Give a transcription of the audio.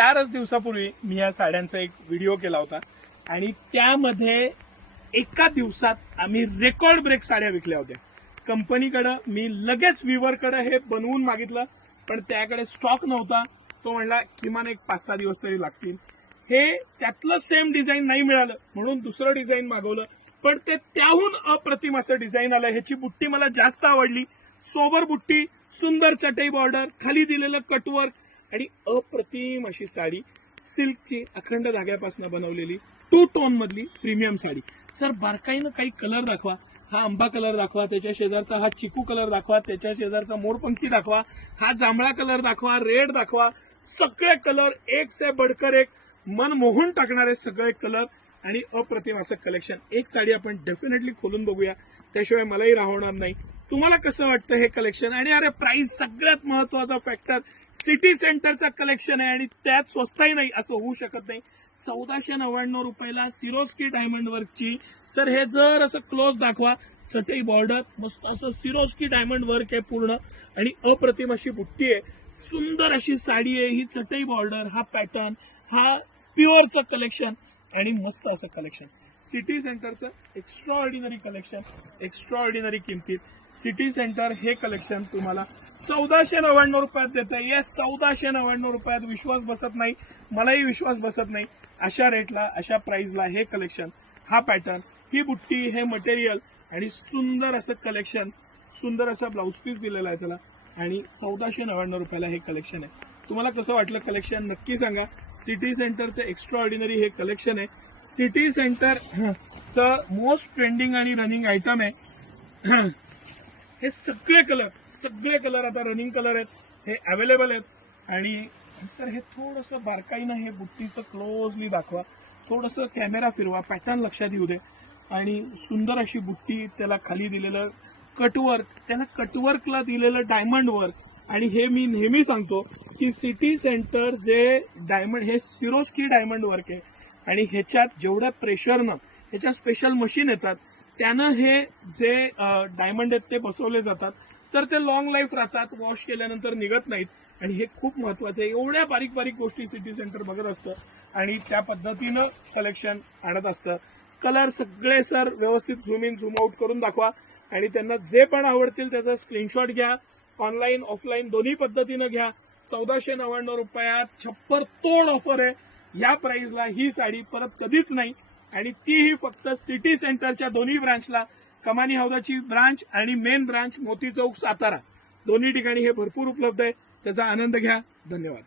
4च दिवसापूर्वी मी या साड्यांचा एक व्हिडिओ केला होता आणि त्यामध्ये एका दिवसात आम्ही रेकॉर्ड ब्रेक साड्या विकल्या होत्या. कंपनीकडे मी लगेच विवरकडे हे बनवून मागितलं, पण त्याकडे स्टॉक नव्हता. तो म्हणला किमान एक 5-6 दिवस तरी लागतील. हे त्यातलं सेम डिझाईन नाही मिळालं म्हणून दुसरं डिझाईन मागवलं, पण ते त्याहून अप्रतिम असं डिझाईन आलं. ह्याची बुट्टी मला जास्त आवडली. सोबर बुट्टी, सुंदर चटई बॉर्डर, खाली दिलेलं कटवर्क आणि अप्रतिम अशी साडी. सिल्कची अखंड धाग्यापासून बनवलेली 2 टोन मधली प्रीमियम साडी. सर बारकाईनं काही कलर दाखवा. हा आंबा कलर दाखवा, त्याच्या शेजारचा हा चिकू कलर दाखवा, त्याच्या शेजारचा मोरपंखी दाखवा, हा जांभळा कलर दाखवा, रेड दाखवा. सगळे कलर एक से बढ़कर एक, मन मोहून टाकणारे सगळे कलर आणि अप्रतिम असं कलेक्शन. एक साडी आपण डेफिनेटली खोलून बघूया, त्याशिवाय मलाही राहणार नाही. तुम्हाला कसं वाटतं हे कलेक्शन? आणि अरे प्राइस सगळ्यात महत्वाचा फॅक्टर. सिटी सेंटरचं कलेक्शन आहे आणि त्यात स्वस्तही नाही असं होऊ शकत नाही. 1499 रुपयाला सिरोस्की डायमंड वर्कची. सर हे जर असं क्लोज दाखवा, चटई बॉर्डर मस्त असं सिरोस्की डायमंड वर्क आहे पूर्ण आणि अप्रतिम अशी बुट्टी आहे. सुंदर अशी साडी आहे. ही चटई बॉर्डर, हा पॅटर्न, हा प्युअरचं कलेक्शन आणि मस्त असं कलेक्शन. सिटी सेंटरचं extra ordinary collection, extra ordinary किमतीत. सिटी सेंटर हे कलेक्शन तुम्हाला 1499 रुपयात देत आहे. येस, 1499 रुपयात. विश्वास बसत नाही, मलाही विश्वास बसत नाही. अशा रेटला, अशा प्राइसला हे कलेक्शन, हा पॅटर्न, ही बुट्टी, हे मटेरियल आणि सुंदर असं कलेक्शन. सुंदर असा ब्लाऊज पीस दिलेला आहे त्याला आणि 1499 रुपयाला हे कलेक्शन आहे. तुम्हाला कसं वाटलं कलेक्शन नक्की सांगा. सिटी सेंटरचं एक्स्ट्रा ऑर्डिनरी हे कलेक्शन आहे. सिटी सेंटरचं मोस्ट ट्रेंडिंग आणि रनिंग आयटम आहे. हे सगळे कलर आता रनिंग कलर आहेत, हे अवेलेबल आहेत. आणि सर हे थोडंसं बारकाईनं हे बुट्टीचं क्लोजली दाखवा, थोडंसं कॅमेरा फिरवा, पॅटर्न लक्षात येऊ दे. आणि सुंदर अशी बुट्टी, त्याला खाली दिलेलं कटवर्क, त्याला कटवर्कला दिलेलं डायमंड वर्क. आणि हे मी नेहमी सांगतो की सिटी सेंटर जे डायमंड, हे सिरोस्की डायमंड वर्क आहे आणि ह्याच्यात जेवढ्या प्रेशरनं, ह्याच्या स्पेशल मशीन येतात त्यानं हे जे डायमंड आहेत ते बसवले जातात, तर ते लॉंग लाईफ राहतात, वॉश केल्यानंतर निघत नाहीत. आणि हे खूप महत्वाचं आहे. एवढ्या बारीक बारीक गोष्टी सिटी सेंटर बघत असतं आणि त्या पद्धतीनं कलेक्शन आणत असतं. कलर सगळे सर व्यवस्थित झूम इन झूम आउट करून दाखवा आणि त्यांना जे पण आवडतील त्याचा स्क्रीनशॉट घ्या. ऑनलाईन ऑफलाईन दोन्ही पद्धतीनं घ्या. 1499 रुपयात छप्पर तोड ऑफर आहे. या प्राइसला ही साडी परत कधीच नाही आणि तीही फक्त सिटी सेंटरच्या दोन्ही ब्रांचला, कमानी हौदाची ब्रांच आणि मेन ब्रांच मोती चौक सातारा, दोन्ही ठिकाणी हे भरपूर उपलब्ध आहे. त्याचा आनंद घ्या. धन्यवाद.